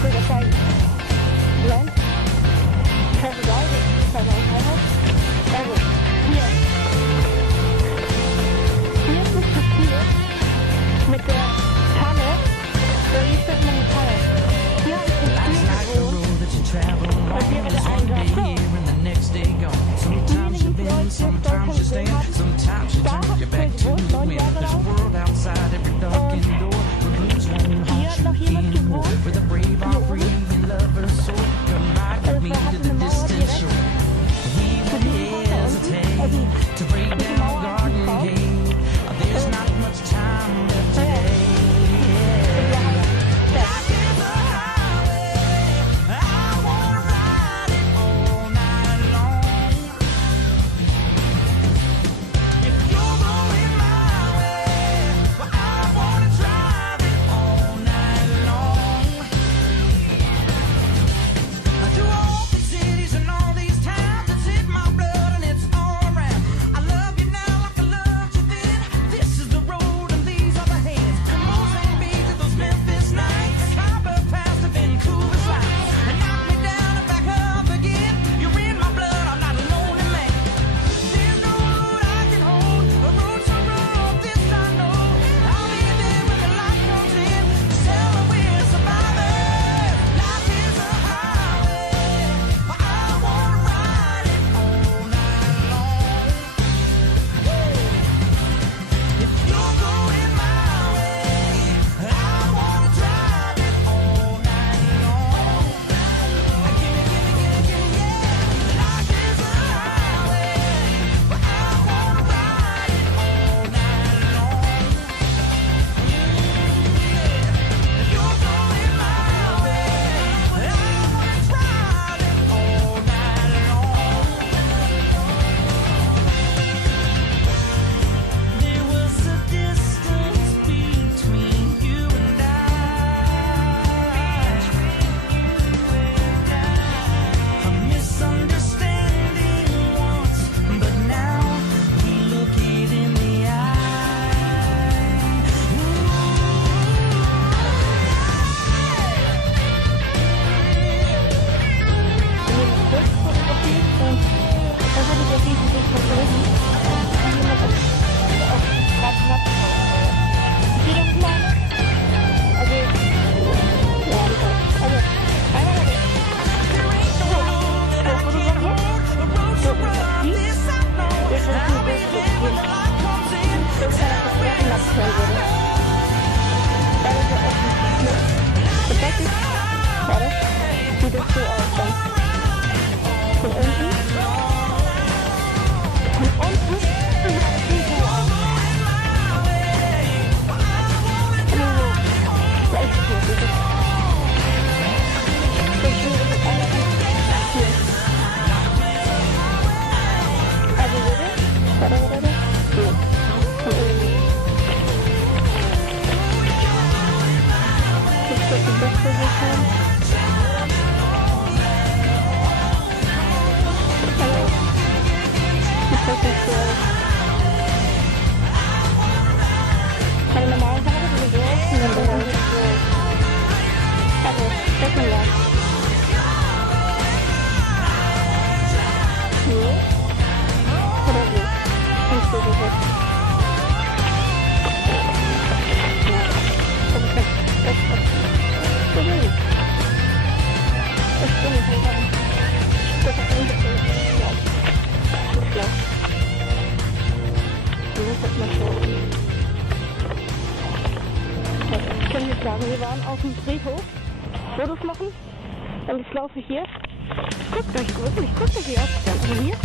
Ich will das zeigen. Nein. Scheißegal, das ist ein Haus. Also, hier. Hier ist das Papier mit der Tanne. Da ist das immer eine Tanne. Hier habe ich das Spiel gewohnt. Und hier war der Eingang. So. Diejenigen, die euch jetzt Deutschland gesehen haben, da habe ich gewohnt, 9 Jahre lang. Und hier hat noch jemand gewohnt. Hier oben. Also wir hatten eine Mauer direkt zu diesem Haus da unten. Also diese Mauer auf dem Haus. Wir waren auf dem Friedhof Fotos machen und ich laufe hier. Guckt euch wirklich, guckt euch die Ausstellung. Also hier.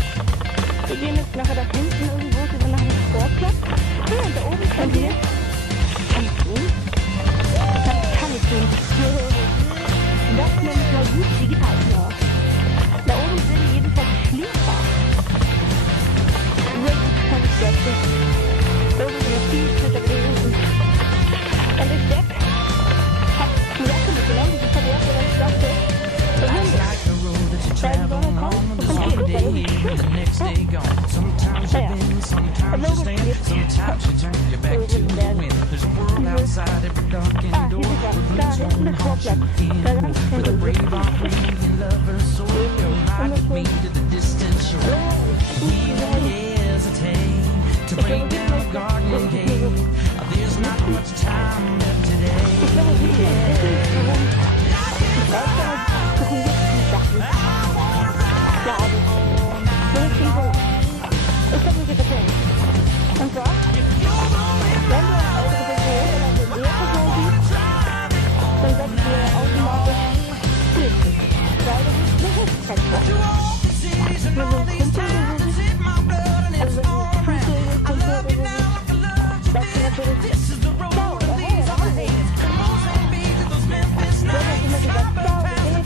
Wir gehen jetzt nachher da hinten irgendwo, wir sind nach dem Sportplatz. Ja, und da oben könnt ihr. Kann ich tun? Kann ich tun. Das nenne ich mal gut digital. Da oben sind jedenfalls schließbar. Sehr gut kann ich das. Da oben sind noch viel Schritte gewesen. Und ich Depp hab die Jacke mitgenommen, die Verwehrt, weil ich dachte, der Hund ist. Weil die Sonne kommt und geht, weil es ist schön. Naja, und logisch geht's. So sind wir. Hier sieht man. da hinten der Sportplatz. Da ganz hinten. To break down garden gate. There's not much time left today. Und zwar, wenn du eine ältere Person oder eine Lehrperson siehst, dann sagst du automatisch flüchtig, weil du bist eine Hilfskämpfer. Wenn du einen Kumpel oder so siehst, also wenn du einen Kumpel oder so siehst, sagst du natürlich ciao oder hey, oder hey. Du hast immer gesagt ciao, wie geht's, du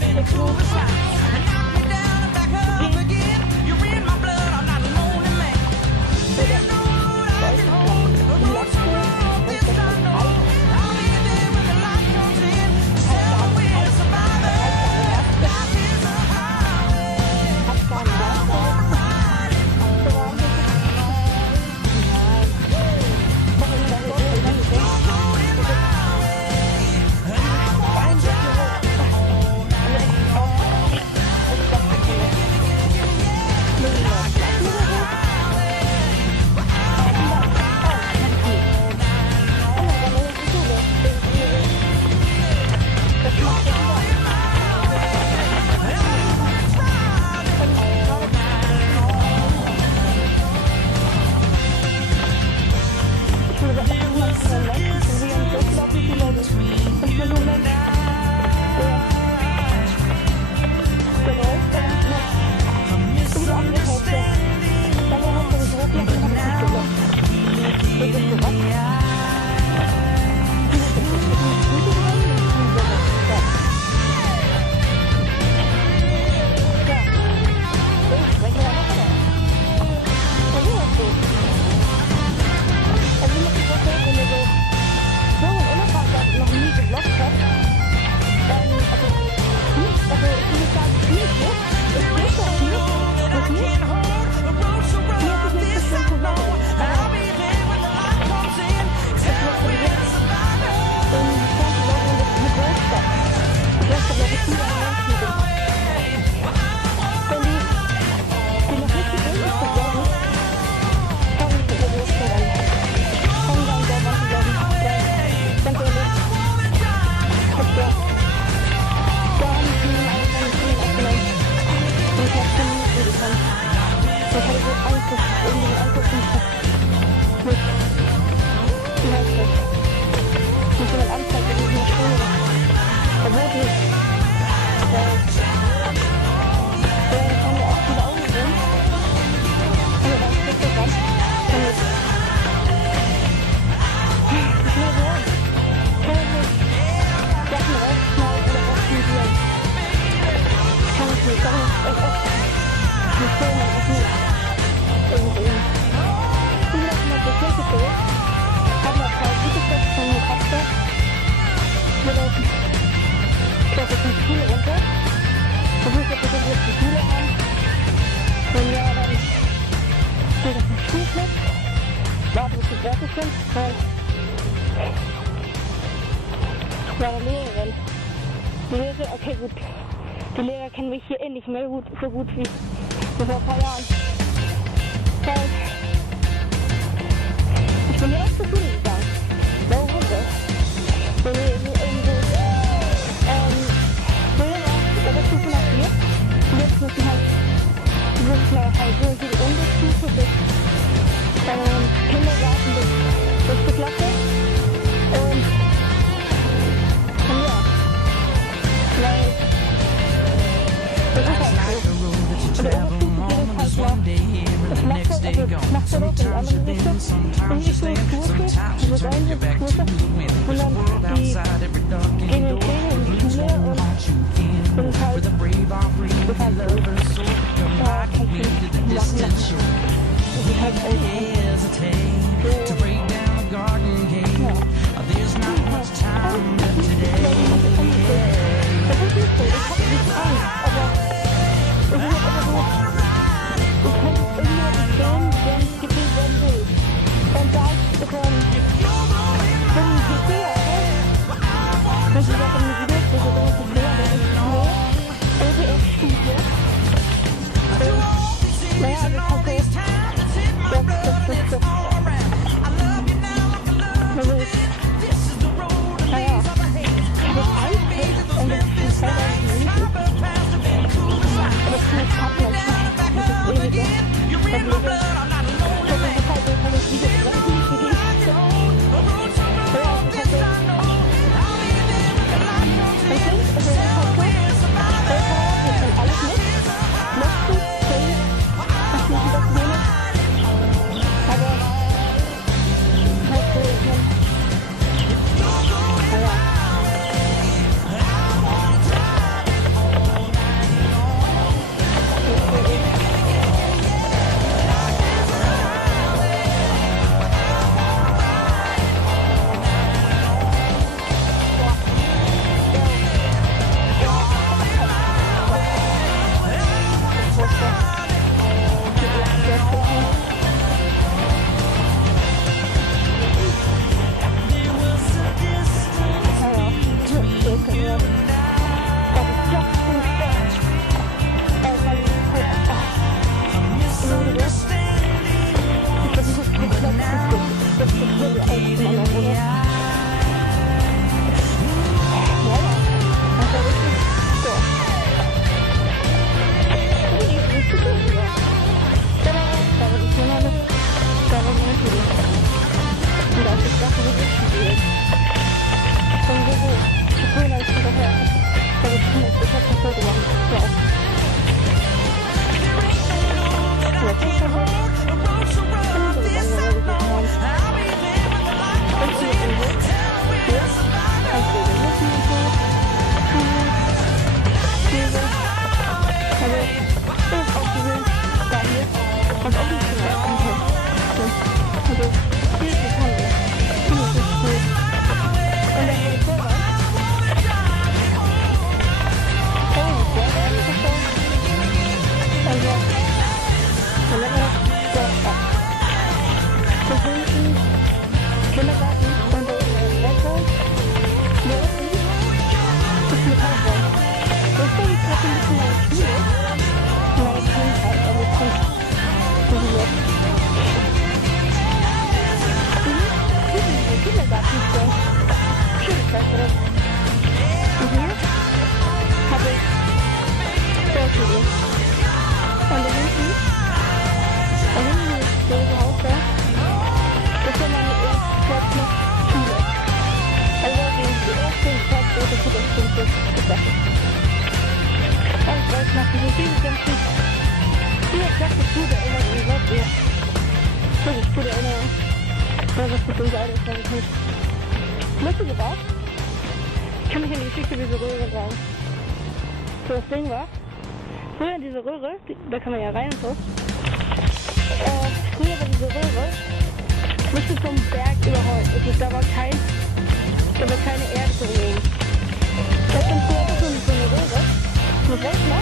Lehrerin. Die Lehrerin, okay gut. Die Lehrer kennen mich hier nicht mehr so gut wie vor ein paar Jahren. Weil ich bin ja auch zur Schule gegangen. Warum ist das? Wenn wir irgendwo früher war der Stufe nach 4 und jetzt müssen halt so die Unterstufe bis Kindergarten bis 6. Klasse und ja, weil das ist halt so. Und der Oberstufe geht es halt nach, das macht er auch in die andere Richtung, in Richtung Kurse, diese Einsatzkurse, und dann die gehen in Ferien in die Schule und sind halt, das ist halt so. Da kannst du nicht machen. Das ist halt so. Ja. There's not much time left today. Das ist nicht so, ich hab nicht Angst, aber es ist halt immer so, du kannst irgendjemanden sehen, der nicht gefühlt werden will. Und da ist es wenn ein PC Das ist auch in den Videos, wo so Dinge zu sehen, das ist nur OBS-Studio. Naja, also es hat so... Also, naja, ich habe ein Text und das ist selber in YouTube. Aber das kann ich packen, das ist ewige. Das ist halt so, kann ich Video drin. Lustig ist auch, ich kann mich an die Geschichte dieser Röhre sagen. So, das Ding war, früher in diese Röhre, da kann man ja rein und so, früher war diese Röhre, musste vom Berg überholt. Da war keine Erde zu sehen. Das ist früher so eine Röhre, mit Rechner.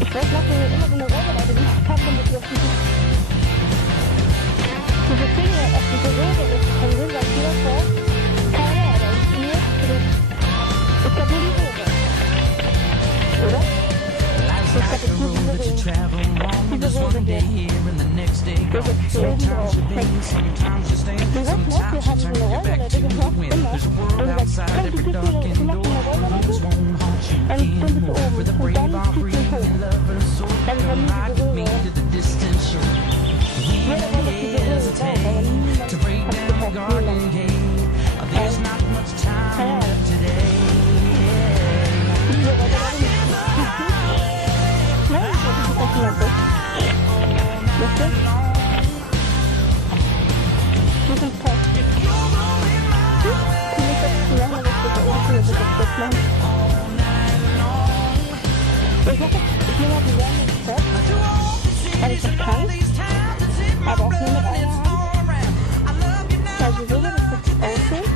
Ich weiß noch, wir immer so eine Röhre Leute gemacht haben, damit wir auf diese Dinge auf diese Röhre richten können, sagt jeder vor, keine Erde. Ich glaube nur die Röhre. Oder? Ich glaube jetzt nur diese Röhre. Diese Röhre hier. Das ist so oben drauf. Du weißt noch, wir haben so eine Rollleiter gemacht, immer. Und gesagt, komm, du machst eine Rollleiter. Dann bist du oben. Und dann ziehst du hoch. Dann war nie diese Röhre. Jeder wollte diese Röhre drauf, aber niemand hat gefasst, niemand. There's not much time left today. Nein, ich habe das nicht mehr. Weißt du? Wir sind toll. Kann ich das machen, was wir da oben das machen? Ich nehme mal die Wärme ins Bett, weil ich das kann. Aber auch nur mit einer Hand. Also so würde ich das aussehen.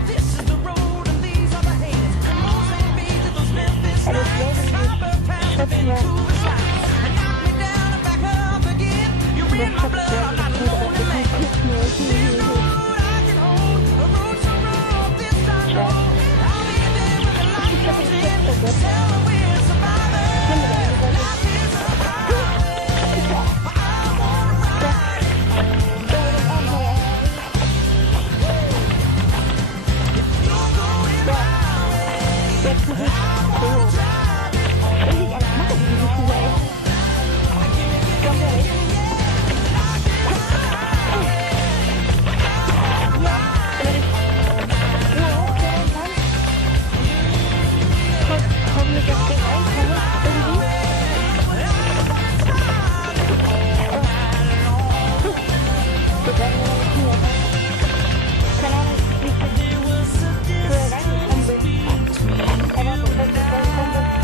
Aber ich glaube, die Schätze war... Der Schätze war gut, aber ich kann nicht mehr. Ja. Jetzt muss ich so hoch. Was ich alles mache, diese Schuhe, ey. Ganz ehrlich. Ja, wenn ich so hochklettern kann, hoffentlich das Ding reinkomme, irgendwie. Wir werden ja nicht mehr. Keine Ahnung, wie ich früher reingekommen bin. Aber wenn ich reingekommen bin.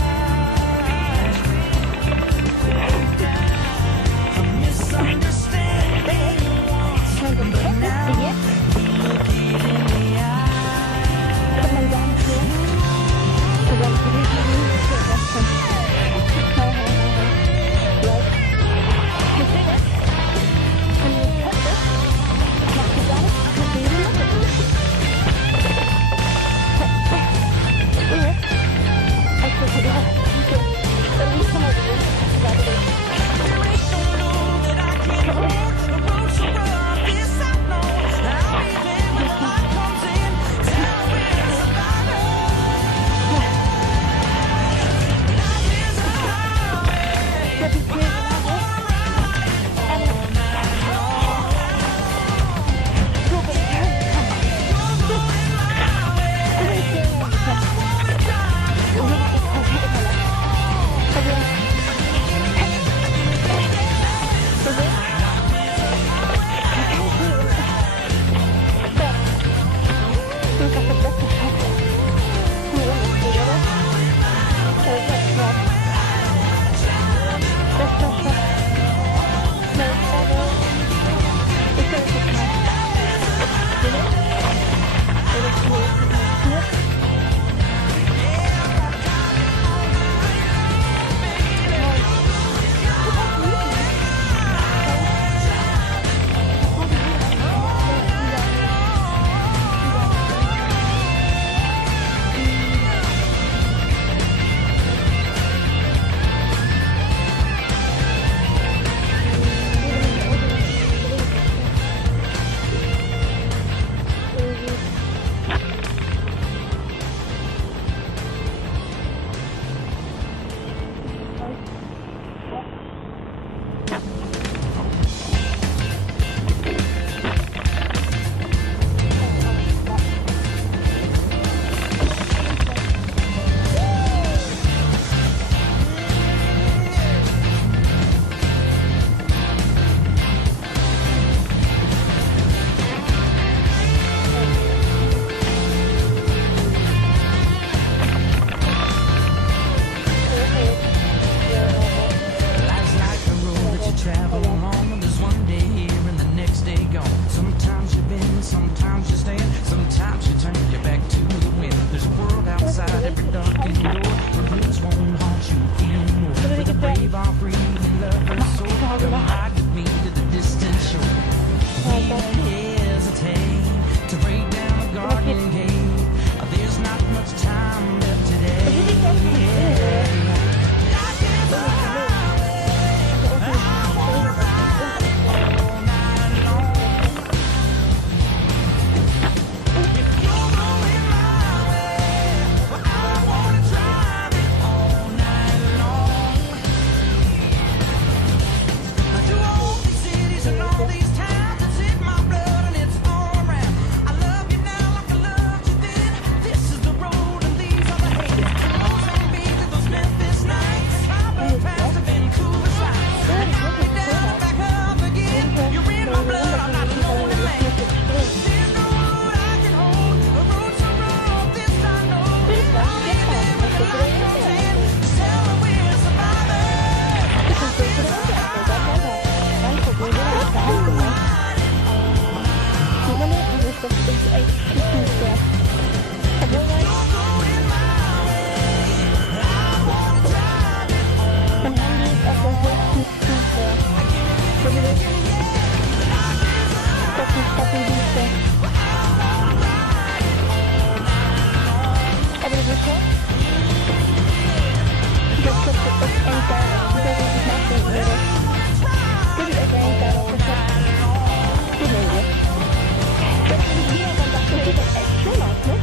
sieht echt schön aus, ne?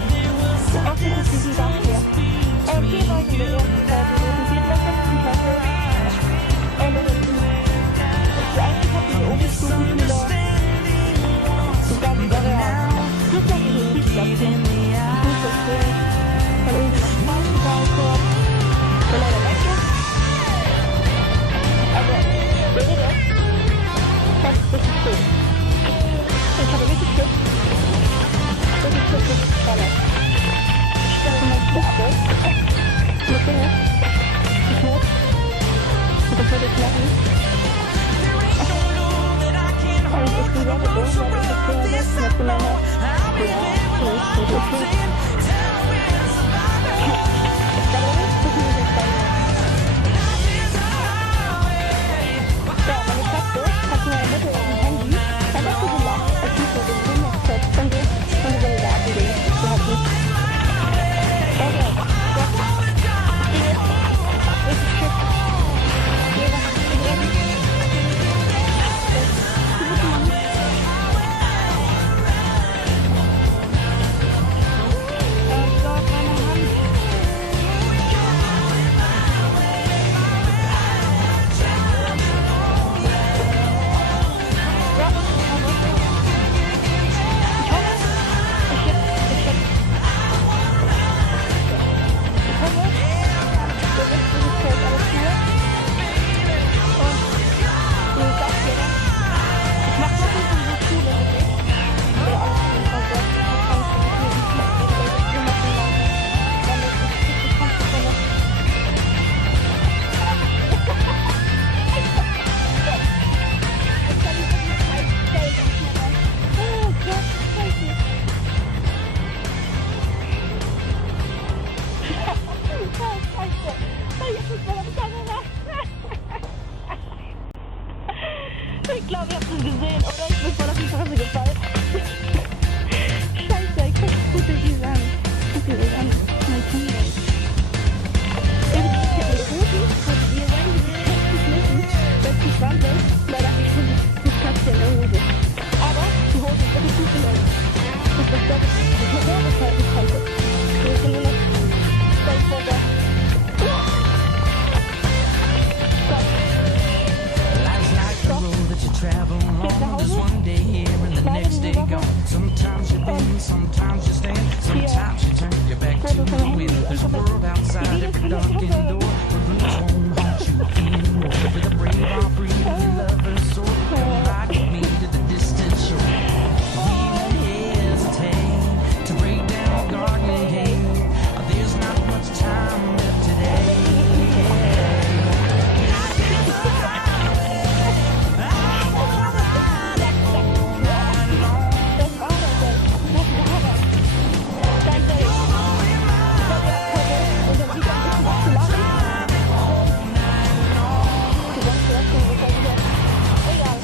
Auch wenn es diesen Dach hier. Das Ding ist, ich muss, und das würde ich machen, und ich bin sehr bedingt, weil ich das Ding jetzt mit meiner, meine Katze hat mir in der Mitte im Handy einfach so gelacht, als ich mit dem Windows-Chat von so einem Garten-Ding zu hatten. Okay, das Ding ist richtig schick. Jeder hat es drin. Meine Hand. Ich glaube, ihr habt es gesehen, oder? Ich bin voll auf die Fresse gefallen. Scheiße, ich guck dir die an. Guck dir das an. Mein Teammate. Irgendwie ist ja eine Roten, hatte ihr rein, die geschmissen, weil sie schwamm ist. Da dachte ich, das Katze in der Hose. Aber die Hose ist wirklich gut gelaufen. Das ist das Motor ist halt nicht kalt. Wir sind nur noch zwei Vorder. Travel along, just one day here and the next day gone. Sometimes you win, sometimes you stand, sometimes you turn your back to the wind. There's a world outside every darkened door, where blues won't haunt you anymore. With a brave heart, breathing lover's sword, come ride with me to the distant shore. We won't hesitate to break down the garden gate. There's not much time left today. Egal.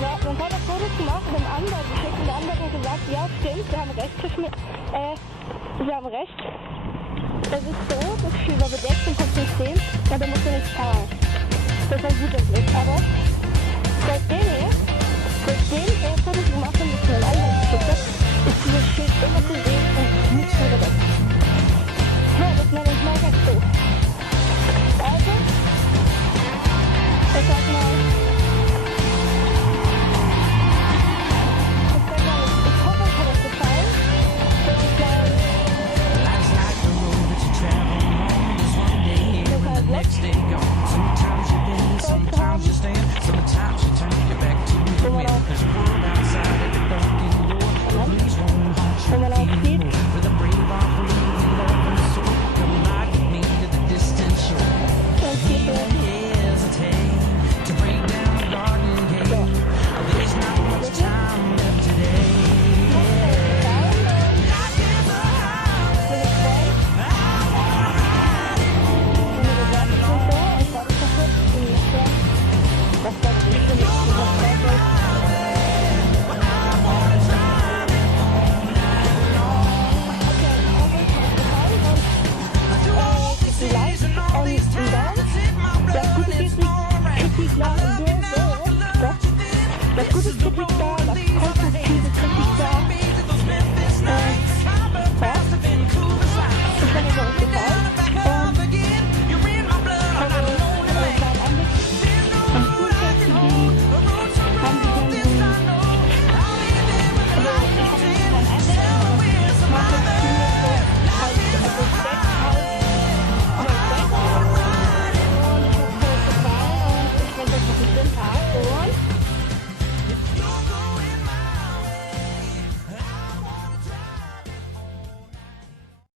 Ja, mein Vater hat Fotos gemacht und dem anderen geschickt und der andere hat gesagt, ja stimmt, wir haben recht, wir haben recht. Das ist so, das ist überbedeckt und kommt nicht sehen, ja, dann musst du nicht zahlen. Das ist ein guter Blick, aber